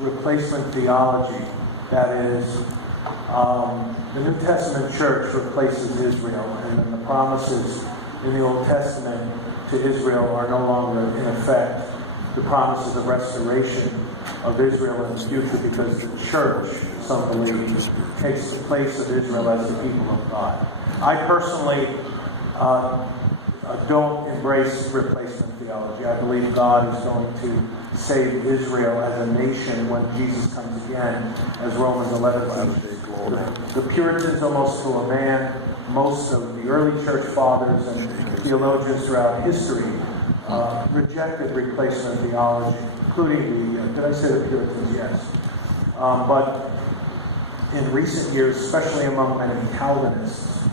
replacement theology. That is, the New Testament church replaces Israel, and then the promises in the Old Testament to Israel are no longer in effect. The promises of restoration of Israel in the future, because the church, some believe, takes the place of Israel as the people of God. I personally don't embrace replacement theology. I believe God is going to save Israel as a nation when Jesus comes again, as Romans 11 teaches. The Puritans, almost to a man, most of the early church fathers and theologians throughout history rejected replacement theology, including did I say the Puritans? Yes. But in recent years, especially among many Calvinists,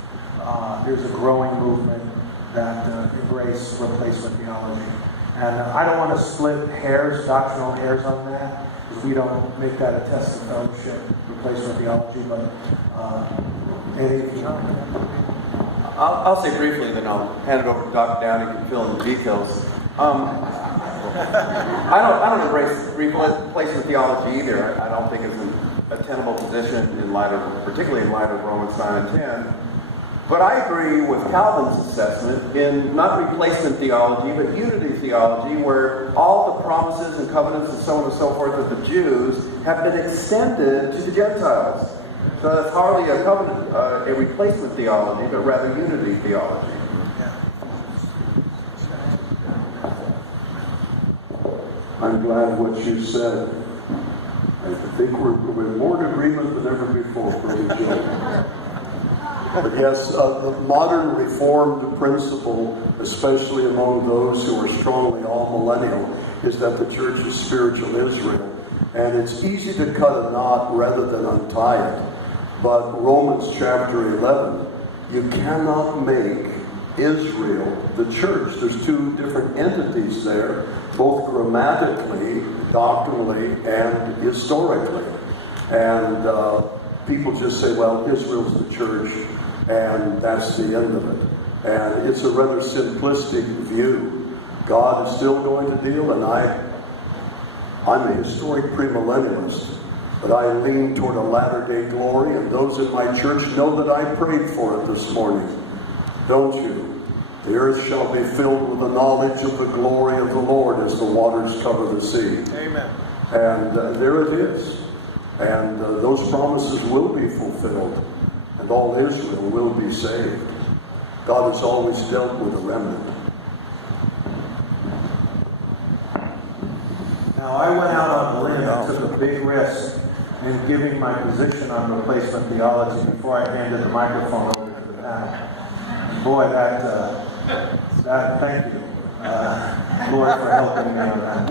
there's a growing movement that embrace replacement theology. And I don't want to split hairs, doctrinal hairs on that, because we don't make that a test of fellowship, replacement theology, but anything else? I'll say briefly, then I'll hand it over to Dr. Downey to fill in the details. I don't embrace replacement theology either. I don't think it's a tenable position particularly in light of Romans 9 and 10. But I agree with Calvin's assessment in not replacement theology, but unity theology, where all the promises and covenants and so on and so forth of the Jews have been extended to the Gentiles. So that's hardly a covenant, a replacement theology, but rather unity theology. I'm glad what you said. I think we're more in agreement than ever before, Brother Joe. But yes, the modern Reformed principle, especially among those who are strongly all-millennial, is that the church is spiritual Israel. And it's easy to cut a knot rather than untie it. But Romans chapter 11, you cannot make Israel the church. There's two different entities there, both grammatically, doctrinally, and historically. And people just say, well, Israel's the church, and that's the end of it. And it's a rather simplistic view. God is still going to deal, and I'm a historic premillennialist, but I lean toward a latter-day glory, and those in my church know that I prayed for it this morning. Don't you? The earth shall be filled with the knowledge of the glory of the Lord as the waters cover the sea. Amen. And there it is. And those promises will be fulfilled. And all Israel will be saved. God has always dealt with a remnant. Now, I went out on a limb and took a big risk in giving my position on replacement theology before I handed the microphone over to the panel. Boy, that thank you, Lord, for helping me on that.